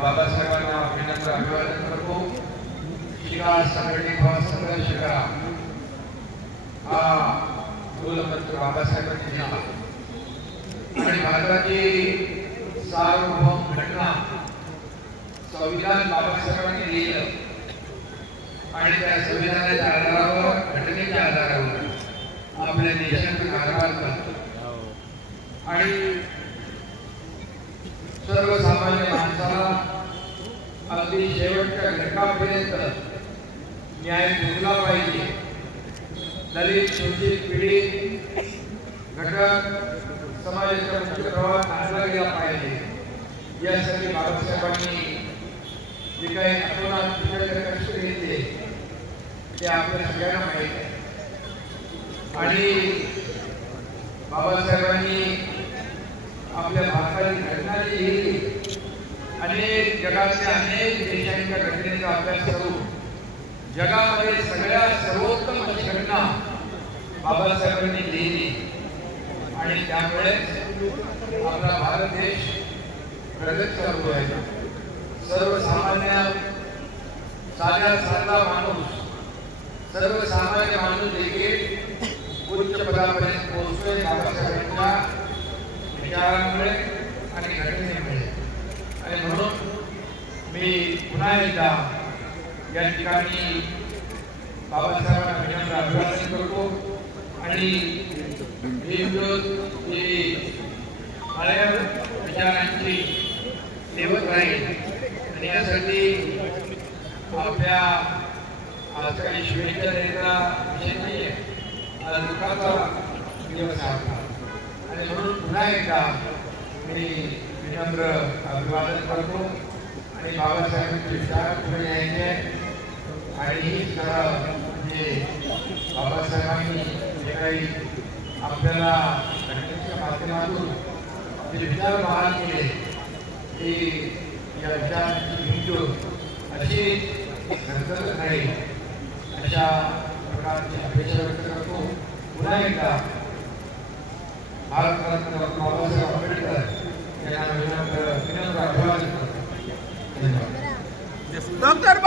बाबासाहेबांना अभिनंदन अभिवादन करतो. शिका संघटित व्हा संघर्ष करा हा मूलमंत्र बाबासाहेबांनी दिला. आणि भारताची सार्वभौम घटना संविधान बाबासाहेबांनी लिहिलं. आणि त्या संविधानाच्या आधारावर घटनेच्या आधारावर आपल्या देशाचा कारभार करतो आणि सर्वसामान्य अगदी शेवटच्या घटकापर्यंत न्याय मिळला पाहिजे. दलित शोषित पीडित घटक समाजाच्या मुख्य प्रवाहात आणला गेला पाहिजे. यासाठी बाबासाहेबांनी जे काही आंदोलनात कष्ट घेतले ते आपल्या सगळ्यांना माहीत आहे. आणि बाबासाहेबांनी आपल्या भारताची घटना जी लिहिली अनेक जगातल्या अनेक देशांच्या घटनेचा अभ्यास करून जगामध्ये सगळ्या सर्वोत्तम घटना बाबासाहेबांनी लिहिली. आणि त्यामुळे आपला भारत देश प्रगत चालू आहे. सर्वसामान्य साध्या साधा माणूस सर्वसामान्य माणूस देखील उच्च पदापर्यंत पोहोचतोय बाबासाहेबांच्या विचारांमुळे आणि घटनेमुळे. मी पुन्हा एकदा या ठिकाणी बाबासाहेबांना विनम्र अभिवादन करतो. आणि हे विरोध हे हळ्या विचारांची देवत राहील आणि यासाठी आपल्या आज काही शुभेच्छा द्यायचा विषय नाही आहे. दुःखाचा दिवस आहे. आणि म्हणून पुन्हा एकदा मी विनम्र अभिवादन करतो. आणि बाबासाहेबांचे विचार पुढे यायचे आणि म्हणजे बाबासाहेबांनी जे काही आपल्याला घटनेच्या माध्यमातून जे विचार बहाल केले ते या विचारांची भिंत अशी घरगत राहील अशा प्रकारची अपेक्षा व्यक्त करतो पुन्हा एकदा भारतरत्न बाबासाहेब आंबेडकर यांना विनम्र विनम्र अभिवादन। करतो धन्यवाद डॉक्टर बाबासाहेब